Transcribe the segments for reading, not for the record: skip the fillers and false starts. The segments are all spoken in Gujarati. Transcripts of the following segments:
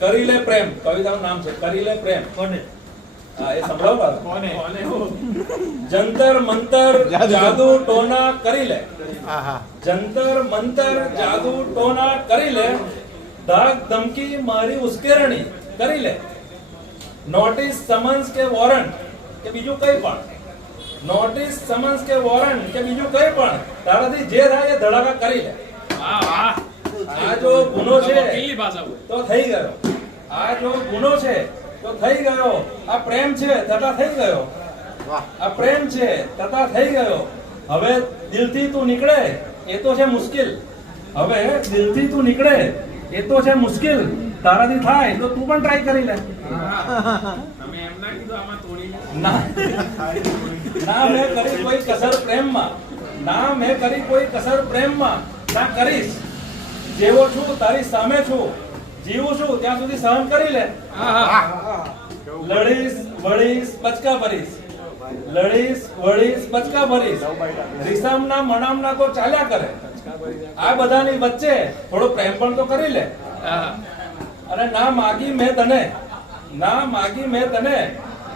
કરી લે પ્રેમ કવિતાનું નામ છે કરી લે પ્રેમ કોને? હા એ સંભળાવો કોને? જંતર મંતર જાદુ ટોના કરી લે આહા જંતર મંતર જાદુ ટોના કરી લે ધાક ધમકી મારી ઉશ્કેરણી કરી લે નોટિસ સમન્સ કે વોરંટ કે બીજું કંઈ પણ નોટિસ સમન્સ કે વોરંટ કે બીજું કંઈ પણ તારાથી જે થાય એ ધડાકા કરી લે આ જો ગુનો છે તો થઈ ગયો આ જો ગુનો છે તો થઈ ગયો આ પ્રેમ છે તથા થઈ ગયો વાહ આ પ્રેમ છે તથા થઈ ગયો હવે દિલથી તું નીકળે એ તો છે મુશ્કેલ હવે દિલથી તું નીકળે એ તો છે મુશ્કેલ તારાથી થાય તો તું પણ ટ્રાય કરી લે ના ના મેં કરી કોઈ કસર પ્રેમમાં ના મેં કરી કોઈ કસર પ્રેમમાં ના કરીશ જેવો છું તારી સામે છું જીવું છું ત્યાં સુધી સહન કરી લે લડીશ વળીશ બચકા ભરીશ લડીશ વળીશ બચકા ભરીશ રીસામના મનામના તો ચાલ્યા કરે આ બધાની વચ્ચે થોડો પ્રેમ પણ તો કરી લે અને ના માગી મેં તને ના માગી મેં તને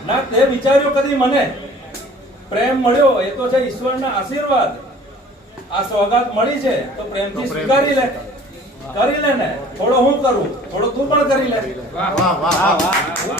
ના તે વિચાર્યો કદી મને પ્રેમ મળ્યો એ તો છે ઈશ્વરના આશીર્વાદ આ સોગાત મળી છે તો પ્રેમથી સ્વીકારી લે કરી લે ને થોડો હું કરું થોડો તું પણ કરી લે વાહ વાહ વાહ